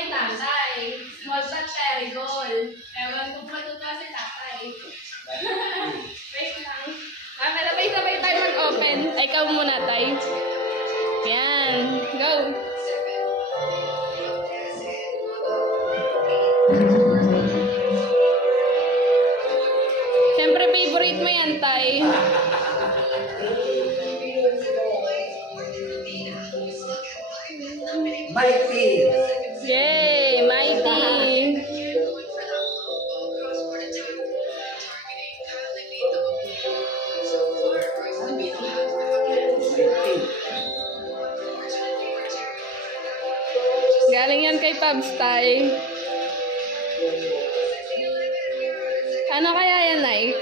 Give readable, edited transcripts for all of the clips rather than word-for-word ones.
kay tatay. Small but very gold. Ewan ko pa ito kasi tatay. Wait lang. Sabay-sabay tayo mag-open. Ay, ikaw muna, tay. Yan. Go. Siyempre, favorite mo yan, tay. Mighty. Yay! Mighty! Galing yan kay Pabs, tay. Ano kaya yan, Nay?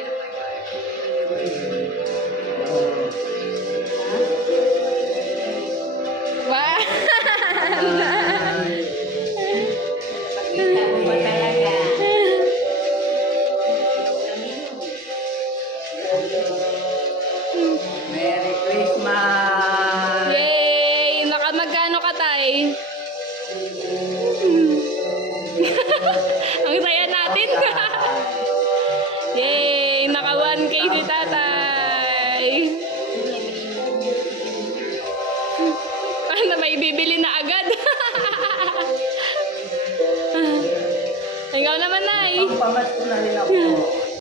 Wow! Pakita mo ba talaga? Merry Christmas! Yay! Nakamagkano ka, tay? Ang saya natin. Yay! Naka 1K si tatay. Ano, may bibili na agad. Ikaw naman, Nay. Pamasko na rin ako.